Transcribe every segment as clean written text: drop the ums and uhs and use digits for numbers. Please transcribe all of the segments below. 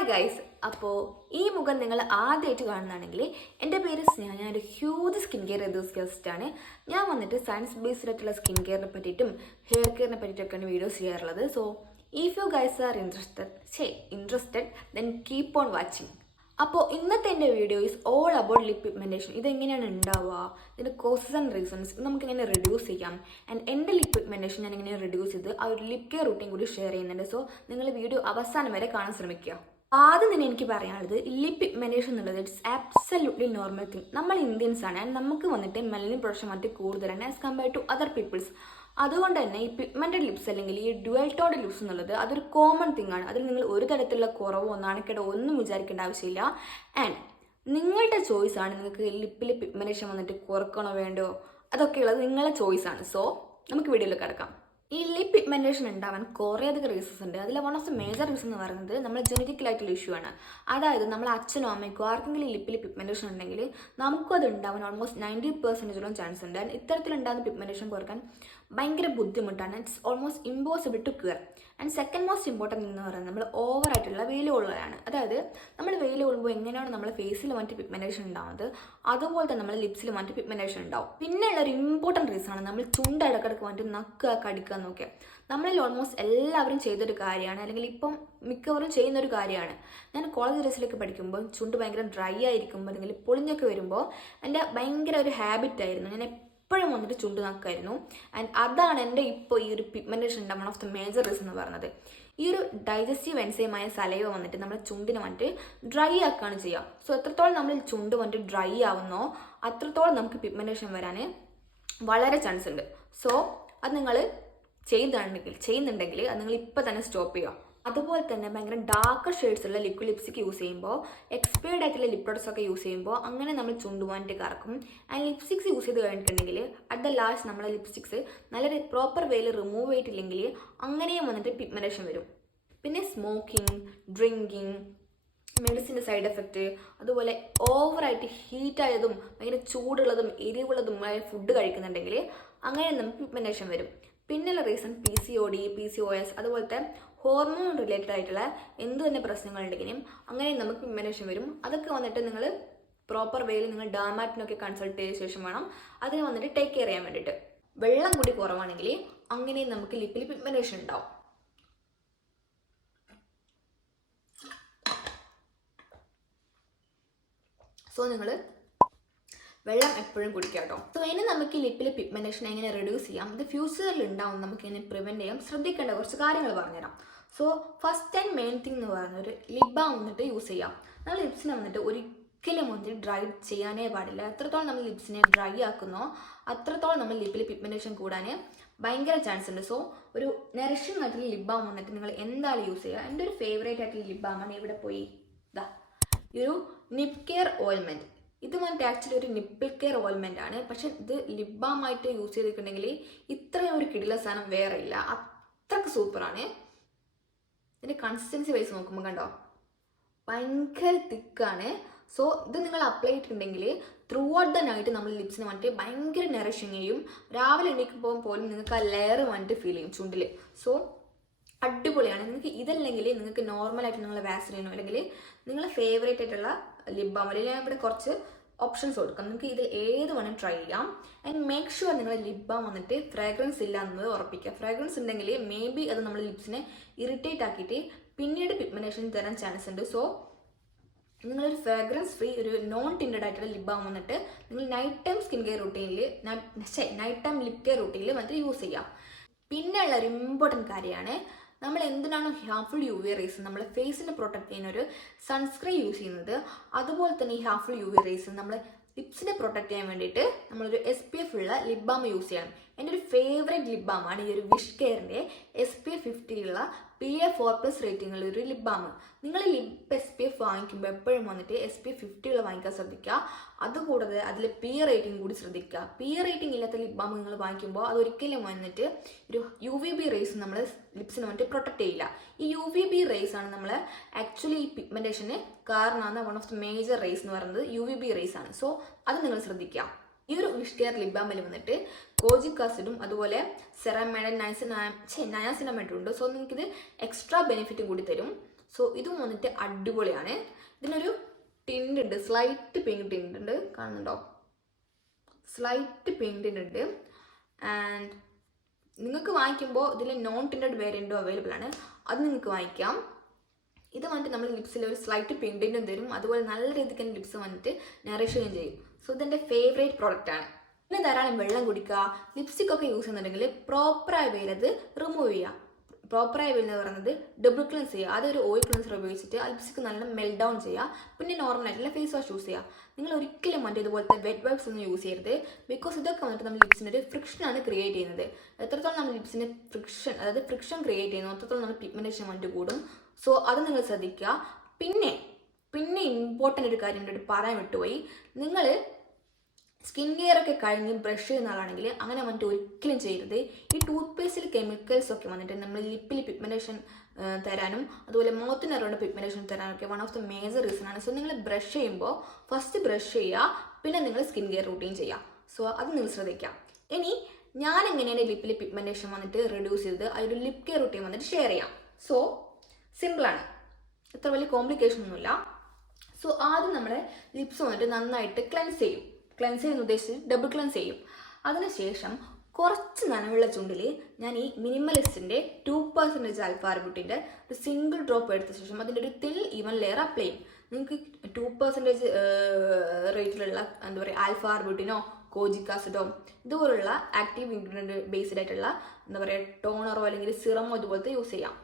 Hi guys. അപ്പോൾ ഈ മുഖം നിങ്ങൾ ആദ്യമായിട്ട് കാണുന്നതാണെങ്കിൽ എൻ്റെ പേര് സ്നേഹ. ഞാനൊരു ഹ്യൂജ് സ്കിൻ കെയർ എന്തൂസിയാസ്റ്റാണ്. ഞാൻ വന്നിട്ട് സയൻസ് ബേസ്ഡ് ആയിട്ടുള്ള സ്കിൻ കെയറിനെ പറ്റിയിട്ടും ഹെയർ കെയറിനെ പറ്റിയിട്ടൊക്കെയാണ് വീഡിയോസ് ചെയ്യാറുള്ളത്. So if you guys are interested then keep on watching. അപ്പോൾ ഇന്നത്തെ എൻ്റെ video is all about lip pigmentation. ഇതെങ്ങനെയാണ് ഉണ്ടാവുക, ഇതിൻ്റെ കോസസ് ആൻഡ് റീസൺസ്, ഇത് നമുക്ക് എങ്ങനെ റെഡ്യൂസ് ചെയ്യാം, ആൻഡ് എൻ്റെ ലിപ് പിഗ്മെൻറ്റേഷൻ ഞാൻ എങ്ങനെ റെഡ്യൂസ് ചെയ്ത് ആ ഒരു ലിപ് കെയർ റൂട്ടീൻ കൂടി ഷെയർ ചെയ്യുന്നുണ്ട്. സോ നിങ്ങൾ വീഡിയോ അവസാനം വരെ കാണാൻ ശ്രമിക്കുക. ആദ്യം തന്നെ എനിക്ക് പറയാനുള്ളത്, ലിപ് പിഗ്മെൻറ്റേഷൻ എന്നുള്ളത് ഇറ്റ്സ് ആബ്സല്യൂട്ട്ലി നോർമൽ തിങ്. നമ്മൾ ഇന്ത്യൻസ് ആണ്, ആൻഡ് നമുക്ക് വന്നിട്ട് മെലനിൻ പ്രൊഡക്ഷൻ മറ്റ് കൂടുതലാണ് as compared to other peoples. അതുകൊണ്ട് തന്നെ ഈ പിഗ്മെന്റഡ് ലിപ്സ് അല്ലെങ്കിൽ ഈ ഡ്യുവൽ ടോൺ ലിപ്സ് എന്നുള്ളത് അതൊരു കോമൺ തിങ് ആണ്. അതിൽ നിങ്ങൾ ഒരു തരത്തിലുള്ള കുറവോ നാണക്കേടോ ഒന്നും വിചാരിക്കേണ്ട ആവശ്യമില്ല. ആൻഡ് നിങ്ങളുടെ ചോയ്സ് ആണ്, നിങ്ങൾക്ക് ലിപ്പിൽ പിഗ്മെന്റേഷൻ വന്നിട്ട് കുറക്കണോ വേണ്ടോ, അതൊക്കെയുള്ളത് നിങ്ങളുടെ ചോയ്സ് ആണ്. സോ നമുക്ക് വീഡിയോയിലേക്ക് കിടക്കാം. ഈ ലിപ് പിഗ്മെന്റേഷൻ ഉണ്ടാവാൻ കുറേയധികം റീസൺസ് ഉണ്ട്. അതിൽ one of the major reason എന്ന് പറയുന്നത് നമ്മൾ ജനറ്റിക്കലായിട്ടുള്ള ഇഷ്യൂ ആണ്. അതായത് നമ്മൾ അച്ഛനോ അമ്മയ്ക്കോ ആർക്കെങ്കിലും ലിപ്പിൽ പിഗ്മെന്റേഷൻ ഉണ്ടെങ്കിൽ നമുക്കും അത് ഉണ്ടാവാൻ ഓൾമോസ്റ്റ് 90% ചാൻസ് ഉണ്ട്. ആൻഡ് ഇത്തരത്തിലുണ്ടാകുന്ന പിഗ്മെന്റേഷൻ കുറക്കാൻ ഭയങ്കര ബുദ്ധിമുട്ടാണ്. It's almost impossible to cure. And second most important എന്ന് പറയുന്നത് നമ്മൾ ഓവറായിട്ടുള്ള വെയിൽ കൊള്ളുകയാണ്. അതായത് നമ്മൾ വെയിൽ കൊള്ളുമ്പോൾ എങ്ങനെയാണ് നമ്മുടെ ഫേസിൽ മറ്റ് പിഗ്മെന്റേഷൻ ഉണ്ടാവുന്നത്, അതുപോലെ തന്നെ നമ്മുടെ ലിപ്സിൽ മറ്റ് പിഗ്മെന്റേഷൻ ഉണ്ടാവും. പിന്നെയുള്ള ഒരു ഇമ്പോർട്ടൻറ്റ് റീസൺ ആണ് നമ്മൾ ചുണ്ട് ഇടക്കിടക്ക് വന്നിട്ട് നക്കുക കടിക്കുക എന്നൊക്കെ. നമ്മളിൽ ഓൾമോസ്റ്റ് എല്ലാവരും ചെയ്തൊരു കാര്യമാണ്, അല്ലെങ്കിൽ ഇപ്പം മിക്കവരും ചെയ്യുന്നൊരു കാര്യമാണ്. ഞാൻ കോളേജ് ഡേയ്സിലേക്ക് പഠിക്കുമ്പോൾ ചുണ്ട് ഭയങ്കര ഡ്രൈ ആയിരിക്കുമ്പോൾ അല്ലെങ്കിൽ പൊളിഞ്ഞൊക്കെ വരുമ്പോൾ എൻ്റെ ഭയങ്കര ഒരു ഹാബിറ്റ് ആയിരുന്നു. ഞാൻ എപ്പോഴും വന്നിട്ട് ചുണ്ട് നക്കായിരുന്നു. ആൻഡ് അതാണ് എൻ്റെ ഇപ്പോൾ ഈ ഒരു പിഗ്മെന്റേഷൻ ഉണ്ടാകുന്ന one of the major reason എന്ന് പറയുന്നത്. ഈ ഒരു ഡൈജസ്റ്റീവ് എൻസൈമായ സലൈവ വന്നിട്ട് നമ്മുടെ ചുണ്ടിനെ വന്നിട്ട് ഡ്രൈ ആക്കുകയാണ് ചെയ്യുക. സോ എത്രത്തോളം നമ്മൾ ചുണ്ട് വന്നിട്ട് ഡ്രൈ ആവുന്നോ അത്രത്തോളം നമുക്ക് പിഗ്മെന്റേഷൻ വരാൻ വളരെ ചാൻസ് ഉണ്ട്. സോ അത് നിങ്ങൾ ചെയ്യുന്നുണ്ടെങ്കിൽ അത് നിങ്ങൾ ഇപ്പം തന്നെ സ്റ്റോപ്പ് ചെയ്യുക. അതുപോലെ തന്നെ ഭയങ്കര ഡാർക്ക് ഷെയ്ഡ്സ് ഉള്ള ലിക്വിഡ് ലിപ്സ്റ്റിക് യൂസ് ചെയ്യുമ്പോൾ, എക്സ്പയർഡ് ആയിട്ടുള്ള ലിപ് പ്രോഡക്ട്സ് ഒക്കെ യൂസ് ചെയ്യുമ്പോൾ അങ്ങനെ നമ്മൾ ചുണ്ടുവാനിട്ട് കറക്കും. ആൻഡ് ലിപ്സ്റ്റിക്സ് യൂസ് ചെയ്ത് കഴിഞ്ഞിട്ടുണ്ടെങ്കിൽ അറ്റ് ദ ലാസ്റ്റ് നമ്മളെ ലിപ്സ്റ്റിക്സ് നല്ലൊരു പ്രോപ്പർ വേയിൽ റിമൂവ് ചെയ്തിട്ടില്ലെങ്കിൽ അങ്ങനെയും വന്നിട്ട് പിഗ്മെന്റേഷൻ വരും. പിന്നെ സ്മോക്കിംഗ്, ഡ്രിങ്കിങ്, മെഡിസിൻ്റെ സൈഡ് എഫക്റ്റ്, അതുപോലെ ഓവറായിട്ട് ഹീറ്റായതും ഭയങ്കര ചൂടുള്ളതും എരിവുള്ളതും ഫുഡ് കഴിക്കുന്നുണ്ടെങ്കിൽ അങ്ങനെ നമുക്ക് പിഗ്മെന്റേഷൻ വരും. പിന്നെയുള്ള റീസൺ PCOD, PCOS അതുപോലത്തെ ഹോർമോൺ റിലേറ്റഡ് ആയിട്ടുള്ള എന്ത് തന്നെ പ്രശ്നങ്ങളുണ്ടെങ്കിലും അങ്ങനെ നമുക്ക് പിഗ്മെന്റേഷൻ വരും. അതൊക്കെ വന്നിട്ട് നിങ്ങൾ പ്രോപ്പർ വേയിൽ നിങ്ങൾ ഡെർമാറ്റിനൊക്കെ കൺസൾട്ട് ചെയ്ത ശേഷം വേണം അതിന് വന്നിട്ട് ടേക്ക് കെയർ ചെയ്യാൻ വേണ്ടിയിട്ട്. വെള്ളം കൂടി കുറവാണെങ്കിൽ അങ്ങനെ നമുക്ക് ലിപ്പിൽ പിഗ്മെന്റേഷൻ ഉണ്ടാവും. സോ നിങ്ങൾ വെള്ളം എപ്പോഴും കുടിക്കുക കേട്ടോ. സോ ഇനി നമുക്ക് ലിപ്പിൽ പിഗ്മെന്റേഷൻ എങ്ങനെ റെഡ്യൂസ് ചെയ്യാം, ഇത് ഫ്യൂച്ചറിൽ ഉണ്ടാവും, നമുക്ക് എങ്ങനെ പ്രിവെന്റ് ചെയ്യാം, ശ്രദ്ധിക്കേണ്ട കുറച്ച് കാര്യങ്ങൾ പറഞ്ഞുതരാം. So first and main thing എന്ന് പറയുന്നത് ഒരു ലിപ് ബാം വന്നിട്ട് യൂസ് ചെയ്യാം. നമ്മൾ ലിപ്സിനെ വന്നിട്ട് ഒരിക്കലും വന്നിട്ട് ഡ്രൈ ചെയ്യാനേ പാടില്ല. എത്രത്തോളം നമ്മൾ ലിപ്സിനെ ഡ്രൈ ആക്കുന്നോ അത്രത്തോളം നമ്മൾ ലിപ്പിൽ പിഗ്മെന്റേഷൻ കൂടാൻ ഭയങ്കര ചാൻസ് ഉണ്ട്. സോ ഒരു നറിഷിംഗ് ആയിട്ടുള്ള ലിപ് ബാം വന്നിട്ട് നിങ്ങൾ എന്തായാലും യൂസ് ചെയ്യുക. എൻ്റെ ഒരു ഫേവറേറ്റ് ആയിട്ടുള്ള ലിപ് ബാമാണ്. ഇവിടെ പോയി ഈ ഒരു നിപ്പ് കെയർ ഓയിൽമെന്റ്. ഇത് വന്നിട്ട് ആക്ച്വലി ഒരു നിപ്പിൾ കെയർ ഓയിൽമെന്റ് ആണ്. പക്ഷെ ഇത് ലിപ് ബാം ആയിട്ട് യൂസ് ചെയ്തിട്ടുണ്ടെങ്കിൽ ഇത്രയും ഒരു കിടില സാധനം വേറെ ഇല്ല. അത്രക്ക് സൂപ്പറാണ്. ഇതിന്റെ കൺസിസ്റ്റൻസി വൈസ് നോക്കുമ്പോൾ കണ്ടോ ഭയങ്കര തിക്കാണ്. സോ ഇത് നിങ്ങൾ അപ്ലൈ ചെയ്തിട്ടുണ്ടെങ്കിൽ ത്രൂ ഔട്ട് ദ നൈറ്റ് നമ്മൾ ലിപ്സിന് വന്നിട്ട് ഭയങ്കര നറിഷിങ് ചെയ്യും. രാവിലെ എണീക്കുമ്പോൾ പോലും നിങ്ങൾക്ക് ആ ലെയർ വന്നിട്ട് ഫീൽ ചെയ്യും ചുണ്ടിൽ. സോ അടിപൊളിയാണ്. നിങ്ങൾക്ക് ഇതല്ലെങ്കിൽ നിങ്ങൾക്ക് നോർമലായിട്ട് നിങ്ങൾ വാസലിനോ അല്ലെങ്കിൽ നിങ്ങളെ ഫേവറേറ്റ് ആയിട്ടുള്ള ലിപ് ബാം, അല്ലെങ്കിൽ ഞാൻ ഇവിടെ കുറച്ച് ഓപ്ഷൻസ് കൊടുക്കാം, നിങ്ങൾക്ക് ഇതിൽ ഏത് വേണം ട്രൈ ചെയ്യാം. ആൻഡ് മേക്ക് ഷുവർ നിങ്ങളുടെ ലിപ് ബാം വന്നിട്ട് ഫ്രാഗ്രൻസ് ഇല്ല എന്നത് ഉറപ്പിക്കുക. ഫ്രാഗ്രൻസ് ഉണ്ടെങ്കിൽ മേ ബി അത് നമ്മുടെ ലിപ്സിനെ ഇറിറ്റേറ്റ് ആക്കിയിട്ട് പിന്നീട് പിഗ്മെന്റേഷൻ തരാൻ ചാൻസ് ഉണ്ട്. സോ നിങ്ങളൊരു ഫ്രാഗ്രൻസ് ഫ്രീ ഒരു നോൺ ടിൻറ്റഡ് ആയിട്ടുള്ള ലിപ് ബാം വന്നിട്ട് നിങ്ങൾ നൈറ്റ് ടൈം സ്കിൻ കെയർ റൂട്ടീനിൽ നൈറ്റ് ടൈം ലിപ് കെയർ റൂട്ടീനിൽ വന്നിട്ട് യൂസ് ചെയ്യാം. പിന്നെയുള്ള ഒരു ഇമ്പോർട്ടൻറ്റ് കാര്യമാണ്, നമ്മൾ എന്തിനാണോ ഹാർംഫുൾ UV റേസ് നമ്മളെ ഫേസിനെ പ്രൊട്ടക്ട് ചെയ്യുന്ന ഒരു സൺസ്ക്രീൻ യൂസ് ചെയ്യുന്നത്, അതുപോലെ തന്നെ ഈ ഹാർംഫുൾ UV റേസ് നമ്മൾ ലിപ്സിനെ പ്രൊട്ടക്ട് ചെയ്യാൻ വേണ്ടിയിട്ട് നമ്മളൊരു SPF ഉള്ള ലിപ് ബാം യൂസ് ചെയ്യണം. എൻ്റെ ഒരു ഫേവറേറ്റ് ലിപ് ബാമാണ് ഈ ഒരു വിഷ് കെയറിൻ്റെ SPF 50 ഉള്ള PA4+ റേറ്റിംഗ് ഉള്ള ഒരു ലിപ് ബാം. നിങ്ങൾ ലിപ് SPF വാങ്ങിക്കുമ്പോൾ എപ്പോഴും വന്നിട്ട് SPF 50 ഉള്ള വാങ്ങിക്കാൻ ശ്രദ്ധിക്കുക. അതുകൂടാതെ അതിൽ PA റേറ്റിംഗ് കൂടി ശ്രദ്ധിക്കുക. PA റേറ്റിംഗ് ഇല്ലാത്ത ലിപ് ബാം നിങ്ങൾ വാങ്ങിക്കുമ്പോൾ അതൊരിക്കലും വന്നിട്ട് ഒരു UVB റേസ് നമ്മൾ ലിപ്സിന് വന്നിട്ട് പ്രൊട്ടക്ട് ചെയ്യില്ല. ഈ UVB റേസ് ആണ് നമ്മൾ ആക്ച്വലി ഈ പിഗ്മെന്റേഷന് കാരണമാണ്. One of the major rays എന്ന് പറയുന്നത് UVB റേസ് ആണ്. സോ അത് നിങ്ങൾ ശ്രദ്ധിക്കുക. ഈ ഒരു വിഷ് കെയർ ലിപ് ബാമിൽ വന്നിട്ട് കോജിക് ആസിഡും അതുപോലെ സെറാമൈഡ് നയാസിനമൈഡും ഉണ്ട്. സോ നിങ്ങൾക്ക് ഇത് എക്സ്ട്രാ ബെനിഫിറ്റും കൂടി തരും. സോ ഇതും വന്നിട്ട് അടിപൊളിയാണ്. ഇതിനൊരു ടിൻ്റ് ഉണ്ട്, സ്ലൈറ്റ് പിങ്ക് ടിൻ്റ് ഉണ്ട്, കാണുന്നുണ്ടോ? സ്ലൈറ്റ് പിങ്ക് ടിൻ്റ് ഉണ്ട്. ആൻഡ് നിങ്ങൾക്ക് വാങ്ങിക്കുമ്പോൾ ഇതിൽ നോൺ ടിൻറ്റഡ് വേരിയൻറ്റും അവൈലബിൾ ആണ്, അത് നിങ്ങൾക്ക് വാങ്ങിക്കാം. ഇത് വന്നിട്ട് നമ്മൾ ലിപ്സിൽ ഒരു സ്ലൈറ്റ് പിങ്ക് ടിൻറ്റും തരും, അതുപോലെ നല്ല രീതിക്ക് തന്നെ ലിപ്സ് വന്നിട്ട് നറിഷ് ചെയ്യുകയും ചെയ്യും. സോ ഇതെൻ്റെ ഫേവറേറ്റ് പ്രോഡക്റ്റ് ആണ്. പിന്നെ ധാരാളം വെള്ളം കുടിക്കുക. ലിപ്സ്റ്റിക് ഒക്കെ യൂസ് ചെയ്യുന്നുണ്ടെങ്കിൽ പ്രോപ്പറായ വെയിൽ അത് റിമൂവ് ചെയ്യുക. പ്രോപ്പറായ വെയിൽ എന്ന് പറയുന്നത് ഡബിൾ ക്ലെൻസ് ചെയ്യുക. അതൊരു ഓയിൽ ക്ലെൻസർ ഉപയോഗിച്ചിട്ട് ആ ലിപ്സ്റ്റിക് നല്ല മെൽറ്റ് ഡൗൺ ചെയ്യുക. പിന്നെ നോർമലായിട്ടുള്ള ഫേസ് വാഷ് യൂസ് ചെയ്യുക. നിങ്ങൾ ഒരിക്കലും മറ്റേ ഇതുപോലത്തെ വെറ്റ് വൈപ്സ് ഒന്നും യൂസ് ചെയ്യരുത്. ബിക്കോസ് ഇതൊക്കെ വന്നിട്ട് നമ്മൾ ലിപ്സിൻ്റെ ഒരു ഫ്രിക്ഷനാണ് ക്രിയേറ്റ് ചെയ്യുന്നത്. എത്രത്തോളം നമ്മൾ ലിപ്സിൻ്റെ ഫ്രിക്ഷൻ, അതായത് ഫ്രിക്ഷൻ ക്രിയേറ്റ് ചെയ്യുന്നു, അത്രത്തോളം നമ്മൾ പിഗ്മെൻറ്റേഷൻ വന്നിട്ട് കൂടും. സോ അത് നിങ്ങൾ ശ്രദ്ധിക്കുക. പിന്നെ ഇമ്പോർട്ടൻ്റ് ഒരു കാര്യം എൻ്റെ പറയാൻ വിട്ടുപോയി. നിങ്ങൾ സ്കിൻ കെയർ ഒക്കെ കഴിഞ്ഞ് ബ്രഷ് ചെയ്യുന്ന ആളാണെങ്കിൽ അങ്ങനെ വന്നിട്ട് ഒരിക്കലും ചെയ്യരുത്. ഈ ടൂത്ത് പേസ്റ്റിൽ കെമിക്കൽസ് ഒക്കെ വന്നിട്ട് നമ്മൾ ലിപ്പിൽ പിഗ്മെൻറ്റേഷൻ തരാനും അതുപോലെ മുഖത്തിന് അറൗണ്ട് പിഗ്മെൻറ്റേഷൻ തരാനൊക്കെ one of the major reason ആണ്. സോ നിങ്ങൾ ബ്രഷ് ചെയ്യുമ്പോൾ ഫസ്റ്റ് ബ്രഷ് ചെയ്യുക, പിന്നെ നിങ്ങൾ സ്കിൻ കെയർ റൂട്ടീൻ ചെയ്യുക. സോ അത് നിങ്ങൾ ശ്രദ്ധിക്കാം. ഇനി ഞാൻ എങ്ങനെയാണ് ലിപ്പിൽ പിഗ്മെൻറ്റേഷൻ വന്നിട്ട് റെഡ്യൂസ് ചെയ്തത്, അതിൻ്റെ ലിപ് കെയർ റൂട്ടീൻ വന്നിട്ട് ഷെയർ ചെയ്യാം. സോ സിമ്പിളാണ്, ഇത്ര വലിയ കോംപ്ലിക്കേഷൻ ഒന്നുമില്ല. സോ ആദ്യം നമ്മുടെ ലിപ്സ് വന്നിട്ട് നന്നായിട്ട് ക്ലെൻസ് ചെയ്യും. ക്ലെൻസ് ചെയ്യുന്ന ഉദ്ദേശിച്ച് ഡബിൾ ക്ലെൻസ് ചെയ്യും. അതിനുശേഷം കുറച്ച് നനവുള്ള ചുണ്ടിൽ ഞാൻ ഈ മിനിമലിസ്റ്റിൻ്റെ 2% ആൽഫാർബുട്ടിൻ്റെ ഒരു സിംഗിൾ ഡ്രോപ്പ് എടുത്ത ശേഷം അതിൻ്റെ ഒരു തിൻ ഈവൻ ലെയർ അപ്ലൈ ചെയ്യും. നിങ്ങൾക്ക് 2% റേറ്റിലുള്ള എന്താ പറയുക ആൽഫാർബുട്ടിനോ കോജിക് ആസിഡോ ഇതുപോലുള്ള ആക്റ്റീവ് ഇൻഗ്രീഡിയൻറ്റ് ബേസ്ഡ് ആയിട്ടുള്ള എന്താ പറയുക ടോണറോ അല്ലെങ്കിൽ സിറമോ ഇതുപോലത്തെ യൂസ് ചെയ്യാം.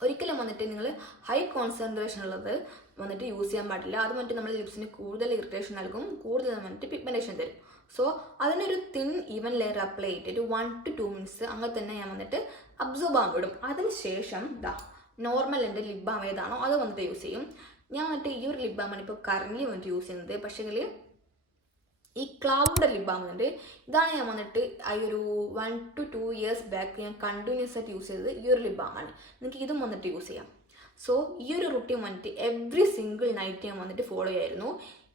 ഒരിക്കലും വന്നിട്ട് നിങ്ങൾ ഹൈ കോൺസെൻട്രേഷൻ ഉള്ളത് വന്നിട്ട് യൂസ് ചെയ്യാൻ പാടില്ല. അത് വന്നിട്ട് നമ്മുടെ ലിപ്സിന് കൂടുതൽ ഇറിറ്റേഷൻ നൽകും, കൂടുതൽ വന്നിട്ട് പിഗ്മെൻറ്റേഷൻ തരും. സോ അതിനൊരു തിൻ ഈവൻ ലെയർ അപ്ലൈ ചെയ്തിട്ട് ഒരു 1 to 2 minutes അങ്ങനെ തന്നെ ഞാൻ വന്നിട്ട് അബ്സോർബ് ആകാൻ വിടും. അതിനുശേഷം നോർമൽ എൻ്റെ ലിപ് ബാം ഏതാണോ അത് വന്നിട്ട് യൂസ് ചെയ്യും. ഞാൻ വന്നിട്ട് ഈ ഒരു ലിപ് ബാമാണ് ഇപ്പോൾ കറൻ്റ് വന്നിട്ട് യൂസ് ചെയ്യുന്നത്. പക്ഷേങ്കിൽ ഈ ക്ലൗഡ് ലിപ് ബാം ഉണ്ട്, ഇതാണ് ഞാൻ വന്നിട്ട് ആ ഒരു 1 to 2 years ബാക്ക് ഞാൻ കണ്ടിന്യൂസ് ആയിട്ട് യൂസ് ചെയ്തത് ഈ ഒരു ലിപ് ബാമാണ്. നിങ്ങൾക്ക് ഇതും വന്നിട്ട് യൂസ് ചെയ്യാം. സോ ഈ ഒരു റുട്ടീൻ വന്നിട്ട് എവറി സിംഗിൾ നൈറ്റ് ഞാൻ വന്നിട്ട് ഫോളോ ചെയ്യായിരുന്നു.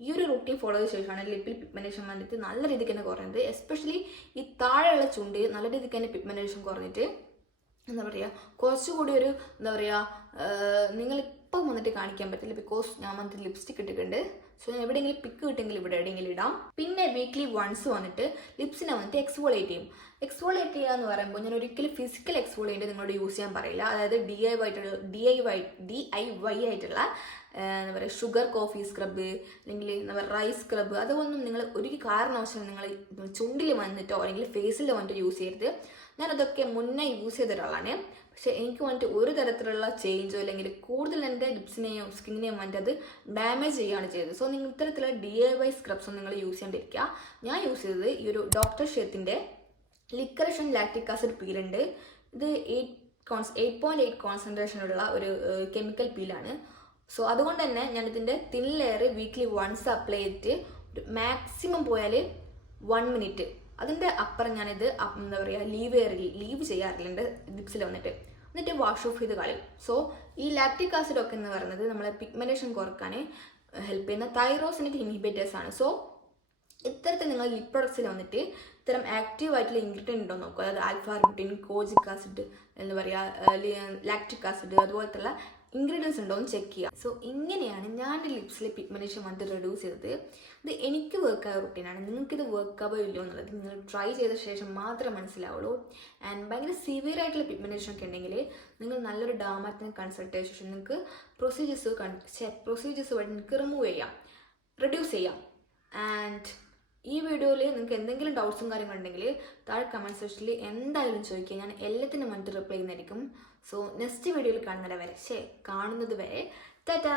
ഈ ഒരു റുട്ടീൻ ഫോളോ ചെയ്ത ശേഷമാണ് ലിപ്പിൽ പിഗ്മെൻറ്റേഷൻ വന്നിട്ട് നല്ല രീതിക്ക് തന്നെ കുറഞ്ഞത്. എസ്പെഷ്യലി ഈ താഴെയുള്ള ചുണ്ട് നല്ല രീതിക്ക് തന്നെ പിഗ്മെൻറ്റേഷൻ കുറഞ്ഞിട്ട് എന്താ പറയുക കുറച്ചുകൂടി ഒരു എന്താ പറയുക നിങ്ങളിപ്പം വന്നിട്ട് കാണിക്കാൻ പറ്റില്ല, ബിക്കോസ് ഞാൻ വന്നിട്ട് ലിപ്സ്റ്റിക് ഇട്ടിട്ടുണ്ട്. സോ ഞാൻ എവിടെയെങ്കിലും പിക്ക് കിട്ടുമെങ്കിൽ ഇവിടെ എവിടെയെങ്കിലും ഇടാം. പിന്നെ വീക്ക്ലി വൺസ് വന്നിട്ട് ലിപ്സിനെ വന്നിട്ട് എക്സ്ഫോളിയേറ്റ് ചെയ്യും. എക്സ്ഫോളിയേറ്റ് ചെയ്യുക എന്ന് പറയുമ്പോൾ ഞാൻ ഒരിക്കലും ഫിസിക്കൽ എക്സ്ഫോളിയേറ്റ് നിങ്ങളോട് യൂസ് ചെയ്യാൻ പറയില്ല. അതായത് DIY ആയിട്ടുള്ള എന്താ പറയുക ഷുഗർ കോഫി സ്ക്രബ് അല്ലെങ്കിൽ എന്താ പറയുക റൈസ് സ്ക്രബ് അതൊന്നും നിങ്ങൾ ഒരു കാരണവശാലും നിങ്ങൾ ചുണ്ടിൽ വന്നിട്ടോ അല്ലെങ്കിൽ ഫേസിൽ വന്നിട്ട് യൂസ് ചെയ്യരുത്. ഞാനതൊക്കെ മുന്നേ യൂസ് ചെയ്ത ഒരാളാണ്. പക്ഷെ എനിക്ക് വന്നിട്ട് ഒരു തരത്തിലുള്ള ചേഞ്ചോ അല്ലെങ്കിൽ കൂടുതൽ എൻ്റെ ലിപ്സിനെയും സ്കിന്നിനെയും വന്നിട്ട് അത് ഡാമേജ് ചെയ്യുകയാണ് ചെയ്തത്. സോ നിങ്ങൾ ഇത്തരത്തിലുള്ള DIY സ്ക്രബ്സൊന്നും നിങ്ങൾ യൂസ് ചെയ്യാണ്ടിരിക്കുക. ഞാൻ യൂസ് ചെയ്തത് ഈ ഒരു ഡോക്ടർ ഷെത്തിൻ്റെ ലിക്കറിഷ് ആൻഡ് ലാക്റ്റിക് ആസിഡ് പീലുണ്ട്. ഇത് 8.8 കോൺസെൻട്രേഷനുള്ള ഒരു കെമിക്കൽ പീലാണ്. സോ അതുകൊണ്ട് തന്നെ ഞാനിതിൻ്റെ thin layer weekly once apply ചെയ്തിട്ട് മാക്സിമം പോയാൽ 1 minute, അതിൻ്റെ അപ്പുറം ഞാനിത് എന്താ പറയുക ലീവ് ചെയ്യാറില്ല ലിപ്സിൽ വന്നിട്ട്, എന്നിട്ട് വാഷ് ഓഫ് ചെയ്ത് കളയും. സോ ഈ ലാക്റ്റിക് ആസിഡ് ഒക്കെ എന്ന് പറയുന്നത് നമ്മളെ പിഗ്മെൻറ്റേഷൻ കുറക്കാൻ ഹെൽപ്പ് ചെയ്യുന്ന തൈറോസിനേറ്റ് ഇൻഹിബിറ്റേഴ്സ് ആണ്. സോ ഇത്തരത്തിൽ നിങ്ങൾ ലിപ് പ്രൊഡക്ട്സിൽ വന്നിട്ട് ഇത്തരം ആക്റ്റീവ് ആയിട്ടുള്ള ഇൻഗ്രീഡിയൻ്റ് ഉണ്ടോ നോക്കുക. അതായത് ആൽഫാർബുട്ടിൻ, കോജിക് ആസിഡ്, എന്താ പറയുക ലാക്റ്റിക് ആസിഡ് അതുപോലത്തുള്ള ഇൻഗ്രീഡിയൻസ് ഉണ്ടോ എന്ന് ചെക്ക് ചെയ്യുക. സോ ഇങ്ങനെയാണ് ഞാൻ ലിപ്സിലെ പിഗ്മെൻറ്റേഷൻ വന്നിട്ട് റെഡ്യൂസ് ചെയ്തത്. ഇത് എനിക്ക് വർക്കായ റുട്ടീനാണ്. നിങ്ങൾക്കിത് വർക്കാവോ ഇല്ലയോ എന്നുള്ളത് നിങ്ങൾ ട്രൈ ചെയ്ത ശേഷം മാത്രമേ മനസ്സിലാവുള്ളൂ. ആൻഡ് ഭയങ്കര സിവിയർ ആയിട്ടുള്ള പിഗ്മെൻറ്റേഷൻ ഒക്കെ ഉണ്ടെങ്കിൽ നിങ്ങൾ നല്ലൊരു ഡെർമാറ്റിനെ കൺസൾട്ട് ചെയ്ത ശേഷം നിങ്ങൾക്ക് പ്രൊസീജിയേഴ്സ് വഴി നിങ്ങൾക്ക് റിമൂവ് ചെയ്യാം, റെഡ്യൂസ് ചെയ്യാം. ആൻഡ് ഈ വീഡിയോയിൽ നിങ്ങൾക്ക് എന്തെങ്കിലും ഡൗട്ട്സും കാര്യങ്ങളുണ്ടെങ്കിൽ താഴെ കമൻറ്റ് സെക്ഷനിൽ എന്തായാലും ചോദിക്കുക, ഞാൻ എല്ലാത്തിനും വന്നിട്ട് റിപ്ലൈ ചെയ്യുന്നതായിരിക്കും. സോ നെക്സ്റ്റ് വീഡിയോയിൽ കാണുന്നത് വരെ ടാറ്റാ.